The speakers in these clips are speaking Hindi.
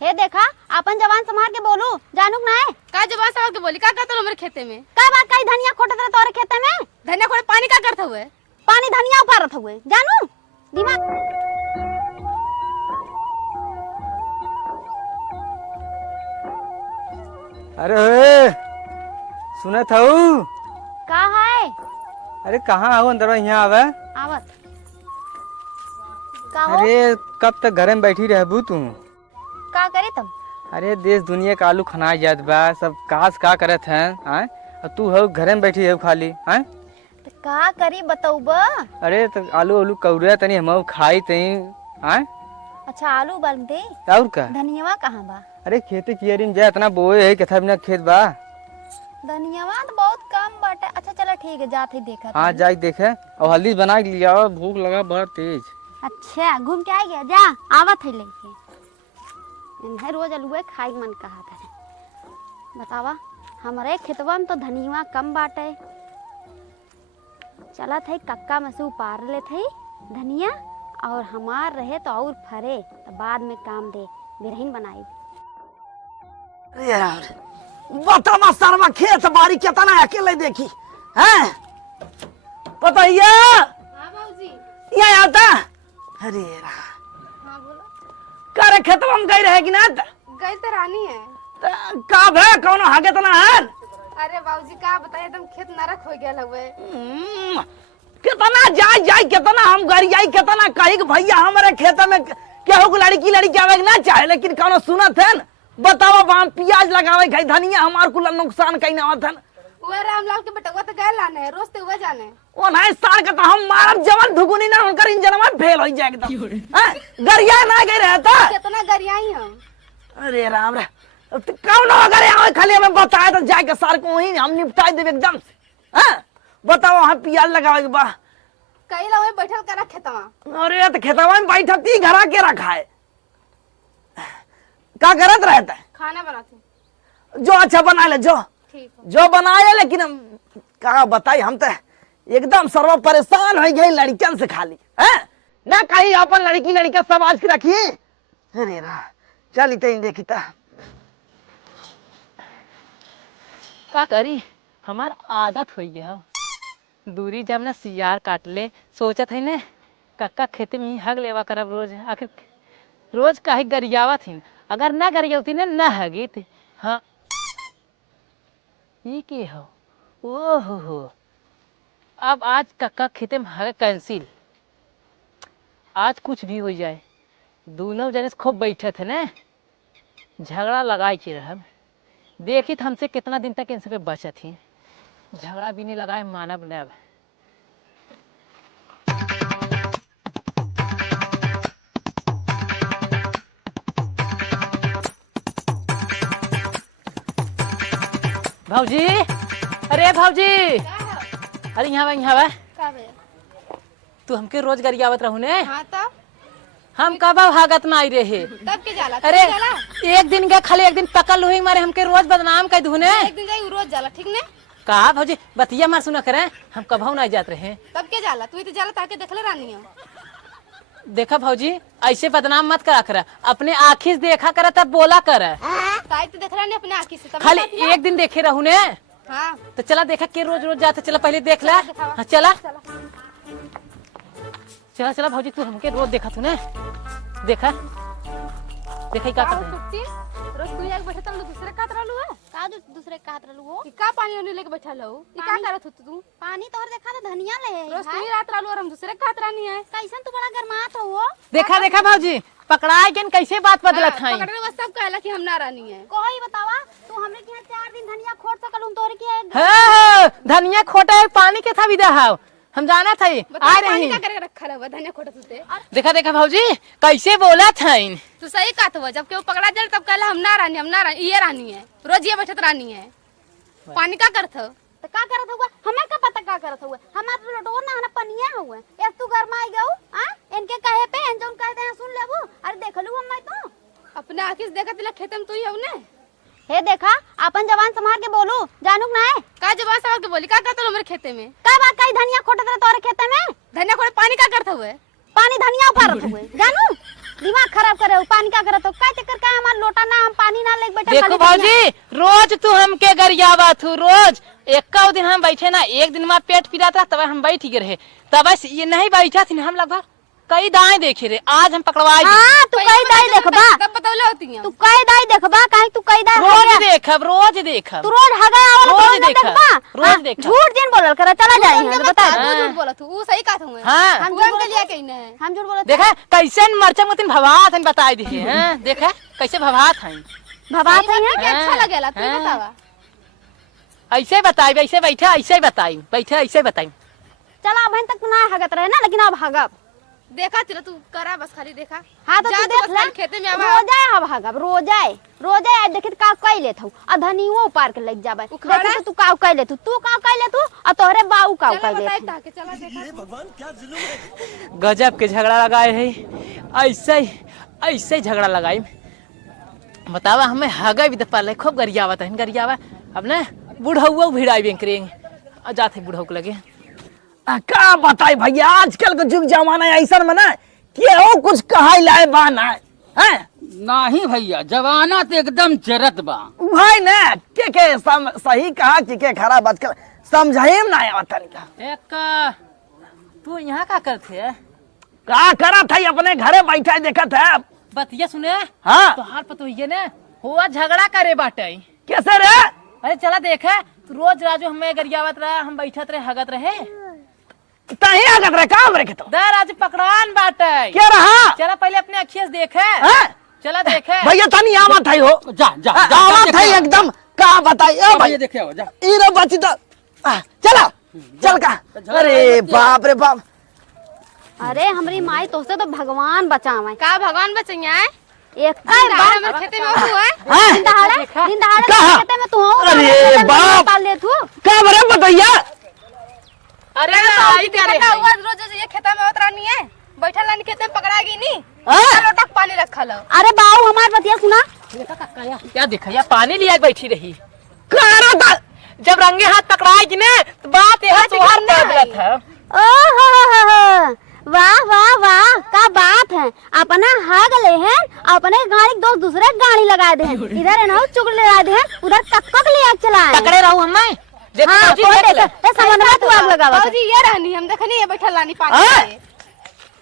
हे देखा अपन जवान संभाल के बोलू जानू ना है का जवान संभाल के बोली का करत मेरे खेते में का बात कई धनिया खोटे तेरे तोरे खेते में धनिया खोटे पानी का करत हुए पानी धनिया उपारत हुए जानू दिमाग अरे सुनत हूँ का है अरे कहाँ हो अंदर यहाँ आवे आवत का हो अरे कब तक घर में बैठी रहबू तू का करे तुम अरे देश दुनिया का आलू खनाई जात बा सब कास का करत हैं आय और तू हो घर में बैठी है खाली आय तो का करी बताऊब अरे तो आलू आलू कौरे तनी हम खाई तई आय अच्छा आलू बल दे और का धनियावा कहाँ बा अरे खेती कियरी में जा इतना बोए है कथा बिना खेत बा धनियावा तो बहुत कम बाटे अच्छा चला ठीक है जाते देखा हाँ जाके देखे और हल्दी बना के लिया भूख लगा बहुत तेज अच्छा घूम के आ गया जा आवत है लेके इन्हें रोज अलुए खाई मन कहा था बतावा हमारे खेतवा में तो धनिया कम बाटे चला थे कक्का में से उपार ले थे धनिया और हमार रहे तो और फरे तो बाद में काम दे बिरहीन बनाई यार बताना सरवा खेत बाड़ी कितना अकेले देखी हैं पता है हां बाबूजी ये आता अरे हां बोलो करे खेतवा में गई रहेगी ना गई तो रानी है का भे कौन हागे तना है अरे बाबूजी का बताए एकदम खेत नरक हो गया हुए कितना जाय जाय कितना हम घर जाई कितना कही भैया हमारे खेत में केहू को लड़की लड़की आवे ना चाहे लेकिन कौन सुनत है बताओ बाम प्याज लगावे गई धनिया हमार को नुकसान कहीं ना होतन वो रामलाल के बेटा तो गए लाने है रोज तो हुए जाने ओ नहीं सार का तो हम मारब जवन धुगुनी ना उनकर इंजन में फेल हो जाए एकदम हैं गरिया ना गए रहता कितना गरियाई हम अरे राम रे कौन अगर आवे खाली हमें बताए तो जाके सार को वहीं हम निपटा देब एकदम से हैं बताओ हम प्याज लगावे के बा कई लवे बैठल कर खेतवा अरे तो खेतवा में बैठती घरा के रखा है का करत रहता है खाना बनाते जो अच्छा बना ले जो ठीक है जो बनाए लेकिन हम कहा बताई हम तो एकदम सर्व परेशान हो गए लड़कियन से खाली हैं ना कहीं अपन लड़की लड़का सब आज के रखिए अरे रा चल इतने देखी था का करी हमार आदत हो गया दूरी जब ना सियार काट ले सोचत है ने कक्का खेते में हग लेवा करब रोज आखिर रोज काहे गरियावा थी अगर ना गरियावती ने ना हगी थी हाँ ये के हो ओ हो अब आज कक्का खेते में हग कैंसिल आज कुछ भी हो जाए दोनों जने से खूब बैठे थे ना झगड़ा लगाए के रहब देखी तो हमसे कितना दिन तक इनसे पे बचत थी झगड़ा भी नहीं लगाए मानव ने अब भाऊजी अरे भाऊजी अरे यहाँ का बे तू हमके रोज गरियावत रहू ने हां तब हम कब हागत में आई रहे तब के जाला अरे एक दिन का खाली एक दिन पकड़ हुई मारे हमके रोज बदनाम कर दूने एक दिन जाई रोज जाला ठीक ने कहा भाजी बतिया मार सुना करे हम कभू नहीं जाते रहे तब के जाला तू तो जाला ताके देखले रानी है देखा भाजी ऐसे बदनाम मत करा कर अपने आँखी से देखा कर तब बोला कर ताई तो देख रहा नहीं अपने आंखी से तब खाली एक दिन देखे रहू ने हां तो चला देखा के रोज रोज जाते चला पहले देख ला हाँ चला चला चला भाजी तू हमके रोज देखा तू ने देखा देखा का कर सुत्ती रोज तू एक बैठे तब दूसरे का तरह लू है का दूसरे का हाथ रलू हो ई का पानी ओने लेके बैठा लो ई का करत हो तू पानी तोहर देखा तो धनिया ले रोज तू ही रात रालू और हम दूसरे का तरह नहीं है कैसन तू बड़ा गरमात हो देखा देखा भाजी पकड़ाए के कैसे बात बदलत है पकड़ने बस सब कहला कि हम ना रानी है कोई बतावा तू हमरे के 4 दिन धनिया खोट सकलूं तोरे के हाँ धनिया खोटा है पानी के था विदा हाव हम जाना था आ पानी रही का करके रखा रहा धनिया खोटा तुते देखा देखा भाजी कैसे बोला था तू सही कहत हो जब के वो पकड़ा जाए तब कहला हम ना रानी ये रानी है रोज ये बैठत रानी है पानी का करत हो तो का करत हुआ हमें का पता का करत हुआ हमार रोटो ना हना पनिया हुआ एक तू गरमाई गऊ हां इनके कहे पे एन जोन कहते हैं सुन लेबू अरे देख लू हम तो अपने आंखी से देखत ला खेत में तू ही हो ने हे देखा अपन जवान संभाल के बोलू जानू ना है का जवान सवाल के बोली का करत मेरे खेते में का बात कई धनिया खोटे तेरे तोरे खेते में धनिया खोटे पानी का करत हुए पानी धनिया उपारत हुए जानू दिमाग खराब करे हो, पानी का करे तो का चक्कर का है? हमारा लोटा ना, हम पानी ना लेके बैठे देखो भौजी, रोज तू हमके गरियावा थू, रोज एक दिन हम बैठे ना, एक दिन में पेट पीड़ा था तब हम बैठ गए रहे, तब ये नहीं बैठा थी हम लगभग कई दाएं देखे रहे, आज हम पकड़वाए। हाँ तू कई दाई देखबा, तब बतौले होती हैं तू कई दाई देखबा, काहे तू कई दाई रोज देखब, रोज देखब, तू रोज हगा आवल रोज तो देखा, देखबा, रोज देखा। झूठ जिन बोलल करे, चला जाई हम बता। तू झूठ बोलत हूँ, वो सही कहत हूँ हाँ। हम झूठ के लिए कहीं नहीं। हम झूठ बोलत देखा कैसे मरचा मतिन भवात हन बताई दिए हैं, देखा कैसे भवात हैं, भवात है के अच्छा लगेला तू हाँ। बतावा। ऐसे बताई, ऐसे बैठा, ऐसे बताई, बैठा ऐसे बताई। चला अब तक ना हगत रहे ना, लेकिन अब हगब। देखा तेरा तू करा बस खाली देखा। हाँ तो जा तू तू देख बस ले, खाली खेते में आवा। रोज आए अब हगब, रोज आए आज देखित का कई लेत हूँ, आ धनीओ उपार के लग जाबे, उखाड़ा? देखित तू का कई लेत हूँ, तू का कई लेत हूँ, और तोहरे बाऊ का चला कई बताई लेत ताके, चला देखा। गजब के झगड़ा लगाए है, ऐसे झगड़ा लगाई। बतावा हमें हगा भी तो पहले खूब गरियावा था, गरियावा अब ना बुढ़ाऊ भिड़ाई बैंक करेंगे, जाते बुढ़ाऊ के लगे। का बताई भैया, आजकल के जुग जमाना ऐसा में ना केहू कुछ कहा लाए बा ना है। नहीं भैया, जवाना तो एकदम जरत बा। भाई ना के सही कहा कि खराब आजकल समझे ना आवता नहीं। एक तू यहाँ का करते है? का करा था अपने घरे बैठा देखा था। बतिया सुने, हाँ तो हार पतो ये ना हुआ झगड़ा करे बाटे। कैसे रे? अरे चला देखा, तू रोज राजू हमें गरियावत रहा, हम बैठत रहे हगत रहे, तही आगत रे काम रे के तो दर आज पकड़ान बाटे। क्या रहा? चला पहले अपने अखिए से देखे, हाँ? चला देखे। भैया तनी आवत है हो, जा जा जा, आवत है एकदम। का बताई ए भाई, ये देखे आओ, जा। इरो बची तो चला चल का। अरे बाप रे बाप, अरे हमरी माई तोसे तो भगवान बचावे, का भगवान बचैया है? एक कई बार हमारे खेते में हो है। हाँ? दिन दहाड़े कहाँ? खेते में तू हो, अरे बाप, पाल ले तू। का बरे बताइया। अरे आई देखा हुआ रोज ये खेता में होत रहनी है, बैठल रहनी खेते में पकड़ा गई नी, हाँ? लोटा पानी रखल हो। अरे बाऊ हमार बतिया सुना, क्या देखा या पानी लिया बैठी रही, करा था जब रंगे हाथ पकड़ाई ने तो बात यह तुहार बदलत है। ओहो वाह वाह वाह, का बात है, अपना हग ले हैं, अपने गाड़ी दो दूसरे गाड़ी लगा दे हैं, इधर है ना चुगल लगा दे हैं, उधर कक्कक ले आग चलाए। पकड़े रहूं हमें, देखो हाँ जी, कौन देख ले। देखा, ए समझ में तू आग लगावा। बाबूजी ये रहनी हम देखनी है बैठल रहनी पानी हाँ? में।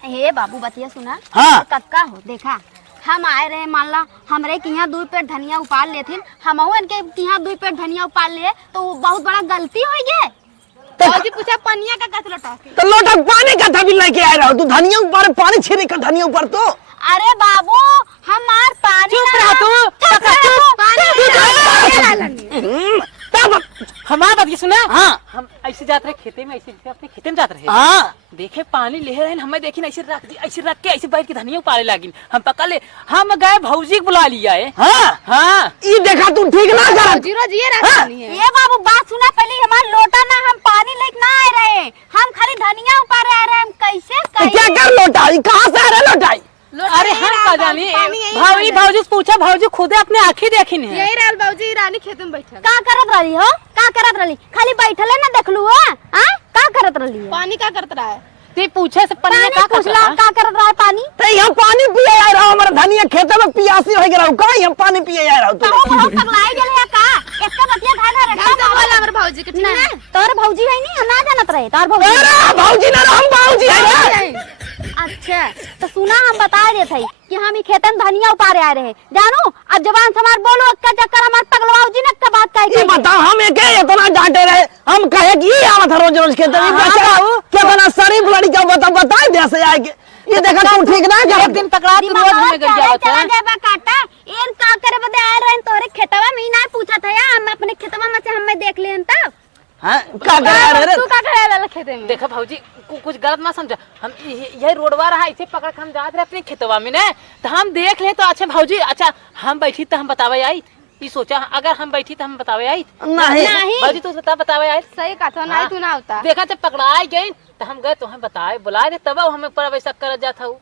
हे बाबू बतिया सुना, हाँ। कक्का हो देखा, हम आए रहे मान ला हमरे के यहाँ 2 पेड़ धनिया उपाड़ लेथिन, हम इनके यहाँ 2 पेड़ धनिया उपाड़ लिए तो वो बहुत बड़ा गलती हो गए। बाबूजी पूछा पनिया का कस लोटा के। तो लोटा पानी का था भी लेके आए रहो तू, धनिया ऊपर पानी छीने का धनिया ऊपर तो। अरे बाबू हमार पानी चुप ना- रह तू, चुप रह तू। तब हमारा बात ये सुना, हाँ हम ऐसे जाते रहे खेते में, ऐसे अपने खेते में जाते रहे, हाँ देखे पानी ले रहे हैं, हमें देखी ऐसे रख दी, ऐसे रख के ऐसे बैठ के धनिया उपाड़े लगी, हम पकड़ ले, हम गए भौजी को बुला लिया है। हाँ हाँ ये देखा तू ठीक ना कर। बाबूजी रोज ये रहनी है। ये बाबू बात सुना, पहले हमार लोटा ना, हम पानी लेके ना आए रहे, हम खाली धनिया उपाड़े आए रहे, हम कैसे तो क्या कर लोटा, ये कहाँ से आ रहा लोटा? अरे हम का जानी, पानी यही भाभी भौजी से पूछा, भौजी खुदे अपने आँखें देखी नहीं है। यही रहल बाबूजी रानी खेत में बैठल। का करत रही हो, का करत रही, खाली बैठले ना देखलू हो, हाँ का करत रही हो? पानी का करत रहा है? ते पूछे से पनिया पानी का पूछला करता है? का करत रहा है पानी, तो यहाँ पानी पिए आए रहो, हमारा धनिया खेते में पियासी हो गया रहो, कहाँ यहाँ पानी पिए आए रहो तू? कहूँ पगलाई गेले या का, एक बतिया खाना रे ढंग से बोल हमर भौजी के, ठीक है? तोर भौजी है नहीं, हम ना जानत रहे तोर भौजी। अरे भौजी ना हम भौजी है रे। अच्छा तो सुना, हम बता रहे थे कि हम ही खेतन धनिया उपारे आ रहे, जानू अब जवान समार बोलो का चक्कर हमार पगलवाऊ जी ने का बात का ये बताओ हम एक इतना डांटे रहे, हम कहे कि ये आवत है रोज रोज खेते में, कितना शरीफ लड़का बताए दे से आए के, ये देखा तू ठीक ना कर। एक दिन पकड़ा तू रोज हमें गर जावत चला है। जाबा काटा एन का करे बदे आ रहे तोरे खेतवा में ही ना पूछा था या, हम अपने खेतवा में से हमें देख लेन तब। हां का करे रे? तू का करे वाला खेते में? देखा भौजी कुछ गलत मत समझा, हम यही रोडवा रहा, इसे पकड़ के हम जाते रहे अपने खेतवा में ना, तो हम देख ले तो अच्छा भौजी, अच्छा हम बैठी तो हम बतावे आई, ये सोचा अगर हम बैठी तो हम बतावे आई नहीं भौजी, तू बतावे आई। सही कहा था, नहीं तू ना होता। देखा जब पकड़ाई गई तो हम गए तो हम बताए बुलाए रे, तब हमें पर वैसा कर जाता हूँ।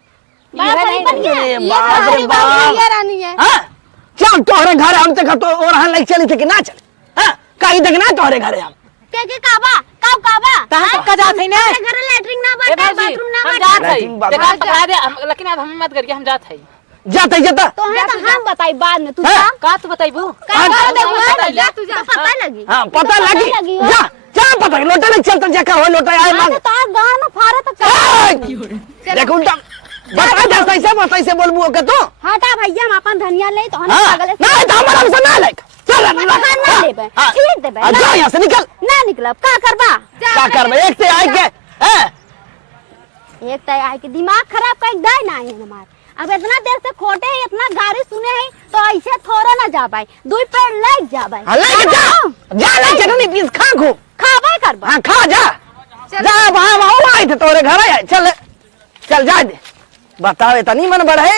अरे बाप रे बाप। बाबूजी ये रानी है। हां चल तोहरे घर हम तक तो और हां लाइक चली थे कि ना चले, हां काई देखना तोहरे घरे हम के काबा का बताओ काबा तहां का जात है ने घर लैट्रिन ना ए बाटे भाजी बाथरूम ना हम बाटे जात है लैट्रिन बाथरूम। देखा पकड़ा दे लेकिन अब हमें मत करके हम जात है जाता जाता तो है तो हम बताई बाद में तू हाँ। जा का तू बताइबू का हाँ, देखो जा तू जा। तो पता लगी हाँ पता तो लगी हो। जा जा पता लगी लोटा नहीं चलता जाकर हो लोटा आए हाँ, मांग तो तार गांव में फारा तो कर देख उल्टा बता जैसा से बोलबू के तू हटा भैया हम अपन धनिया ले तो हम हाँ पागल नहीं तो हमारा हमसे ना ले चल ना लेबे छीट देबे जा यहाँ से निकल ना निकलब का करबा क्या कर मैं एक से आए के हैं एक तो आए के दिमाग खराब कर दे ना है हमार अब इतना देर से खोटे है इतना गाड़ी सुने है तो ऐसे थोड़ा ना जा पाए दुई पेड़ लग जा पाए हाँ ले जा ले चटनी पीस खा खूब खाबे करबा हाँ खा जा जा वहाँ आए थे तोरे घर आए चल चल जा दे बताओ इतनी मन बढ़े